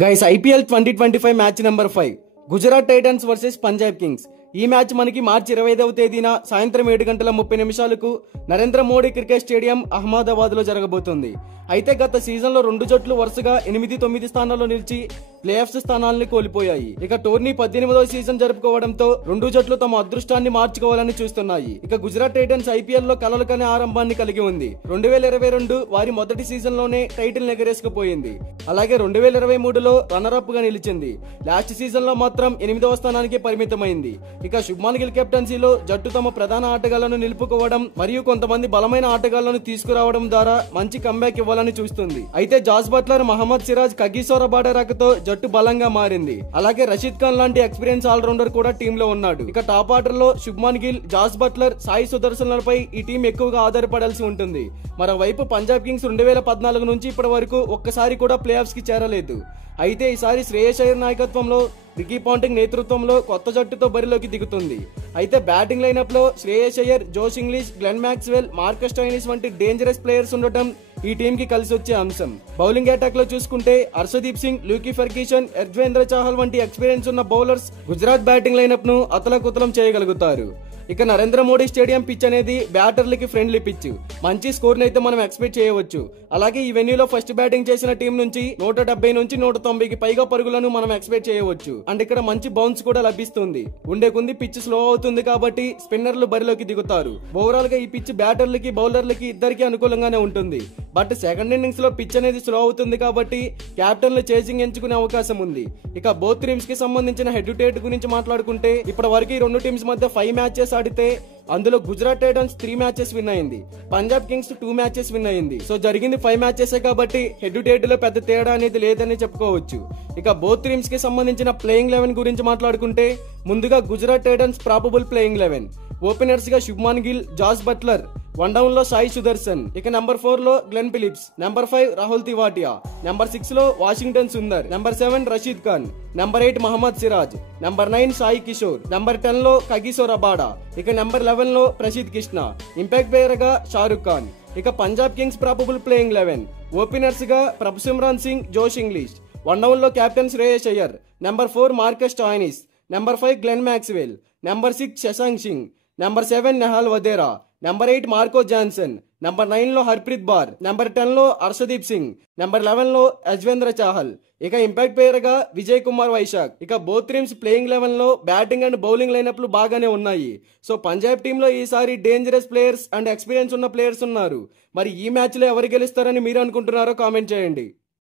Guys IPL 2025 match number 5 Gujarat Titans versus Punjab Kings. ఈ match మనకి మార్చి 25వ తేదీన సాయంత్రం 7:30 నరేంద్ర మోడీ క్రికెట్ స్టేడియం అహ్మదాబాద్ లో జరగబోతుంది. అయితే గత సీజన్ లో రెండు జట్లు వరుసగా 8-9 స్థానాల్లో నిలిచి ప్లే ఆఫ్స్ స్థానాలను కోల్పోయాయి. ఇక టోర్నీ 18వ సీజన్ జరుపుకోవడంతో రెండు జట్లు తమ అదృష్టాన్ని మార్చుకోవాలని చూస్తున్నాయి. ఇక గుజరాత్ టైటన్స్ ఐపీఎల్ లో కలలు కనే ఆరంభాన్ని కలిగి ఉంది. 2022 వారి మొదటి సీజన్ లోనే టైటిల్ ఎగరేసుకుపోయింది. అలాగే 2023లో రన్నర్ అప్ గా నిలిచింది. లాస్ట్ సీజన్ లో మాత్రం 8వ స్థానానికి పరిమితమైంది. ఇక శుభ్మాన్ గిల్ కెప్టెన్సీలో జట్టు తమ ప్రధాన ఆటగాళ్లను నిలుపుకోవడం మరియు కొంతమంది బలమైన ఆటగాళ్లను తీసుకురావడం ద్వారా మంచి కంబ్యాక్ ఇవ్వాలని చూస్తుంది. అయితే Jos Buttler, Mohammed Siraj, Kagiso Rabada రాకతో జట్టు బలంగా మారింది. అలాగే రషీద్ ఖాన్ లాంటి ఎక్స్పీరియన్స్ ఆల్రౌండర్ కూడా టీమ్ లో ఉన్నాడు. ఇక టాప్ ఆర్డర్ లో శుభ్మాన్ గిల్, జాస్ బట్లర్, సాయి సుదర్శన్లపై ఈ టీం ఎక్కువగా ఆధారపడాల్సి ఉంటుంది. మరోవైపు పంజాబ్ కింగ్స్ 2014 నుంచి ఇప్పటి వరకు ఒక్కసారి కూడా ప్లే ఆఫ్స్ కి చేరలేదు. అయితే ఈసారి శ్రేయస్ అయ్యర్ నాయకత్వంలో, రికీ పాంటింగ్ నేతృత్వంలో కొత్త జట్టుతో బరిలోకి దిగుతుంది. అయితే బ్యాటింగ్ లైనప్ లో Shreyas Iyer, Josh Inglis, Glenn Maxwell, Marcus Stoinis వంటి డేంజరస్ ప్లేయర్స్ ఉండటం ఈ టీం కి కలిసి వచ్చే అంశం. బౌలింగ్ అటాక్ లో చూసుకుంటే హర్షదీప్ సింగ్, లూకీ ఫెర్గ్యూసన్, యజ్వేంద్ర చాహల్ వంటి ఎక్స్పీరియన్స్ ఉన్న బౌలర్స్ గుజరాత్ బ్యాటింగ్ లైనప్ ను అతలకుతలం చేయగలుగుతారు. ఇక నరేంద్ర మోడీ స్టేడియం పిచ్ అనేది బ్యాటర్లకి ఫ్రెండ్లీ పిచ్. మంచి స్కోర్ అయితే మనం ఎక్స్పెక్ట్ చేయవచ్చు. అలాగే ఈ వెన్యూలో ఫస్ట్ బ్యాటింగ్ చేసిన టీం నుంచి 170 నుంచి 190కి పైగా పరుగులను మనం ఎక్స్పెక్ట్ చేయవచ్చు. అండ్ ఇక్కడ మంచి బౌన్స్ కూడా లభిస్తుంది. ఉండే కొంది పిచ్ స్లో అవుతుంది కాబట్టి స్పిన్నర్లు బరిలోకి దిగుతారు. ఓవరాల్ గా ఈ పిచ్ బ్యాటర్లకి, బౌలర్లకి ఇద్దరికి అనుకూలంగానే ఉంటుంది. బట్ సెకండ్ ఇన్నింగ్స్ లో పిచ్ అనేది స్లో అవుతుంది కాబట్టి కెప్టెన్లు చేసింగ్ ఎంచుకునే అవకాశం ఉంది. ఇక బోత్ టీమ్స్ కి సంబంధించిన హెడ్ టు హెడ్ గురించి మాట్లాడుకుంటే ఇప్పటి వరకు ఈ రెండు టీమ్స్ మధ్య 5 మ్యాచెస్ ఆడితే అందులో గుజరాత్ టైటన్స్ 3 మ్యాచెస్ విన్ అయింది, పంజాబ్ కింగ్స్ 2 మ్యాచెస్ విన్ అయింది. సో జరిగింది 5 మ్యాచెస్ కాబట్టి హెడ్ టు హెడ్ లో పెద్ద తేడా అనేది లేదని చెప్పుకోవచ్చు. ఇక బోత్ టీమ్స్ కి సంబంధించిన ప్లేయింగ్ 11 గురించి మాట్లాడుకుంటే ముందుగా Gujarat Titans probable playing 11. Openers గా Shubman Gill, Jos Buttler, one down లో సాయి సుదర్శన్, ఇక నెంబర్ 4 లో Glenn Phillips, number 5 Rahul Tewatia, number 6 లో Washington Sundar, number 7 Rashid Khan, number 8 Mohammed Siraj, number 9 Sai Kishore, number 10 లో కగిసో రబాడా, ఇక నెంబర్ 11 లో ప్రసిద్ కృష్ణ, ఇంపాక్ట్ ప్లేయర్ గా షారుఖ్ ఖాన్. ఇక Punjab Kings probable playing 11. Openers గా Prabhsimran Singh, Josh Inglis, one down లో captain Shreyas Iyer, number 4 Marcus Stoinis, number 5 Glenn Maxwell, number 6 Shashank Singh, number 7 Nehal Wadhera, number 8 Marco Jansen, number 9 లో Harpreet bar, number 10 లో Harshdeep Singh, number 11 లో యజ్వేంద్ర చాహల్, ఇక ఇంపాక్ట్ ప్లేయర్ గా విజయ్ కుమార్ వైశాఖ్. ఇక బోత్ టీమ్స్ ప్లేయింగ్ 11 లో బ్యాటింగ్ అండ్ బౌలింగ్ లైనప్లు బాగానే ఉన్నాయి. సో పంజాబ్ టీమ్ లో ఈసారి డేంజరస్ ప్లేయర్స్ అండ్ ఎక్స్పీరియన్స్ ఉన్న ప్లేయర్స్ ఉన్నారు. మరి ఈ మ్యాచ్ లో ఎవరు గెలుస్తారని మీరు అనుకుంటున్నారో కామెంట్ చేయండి.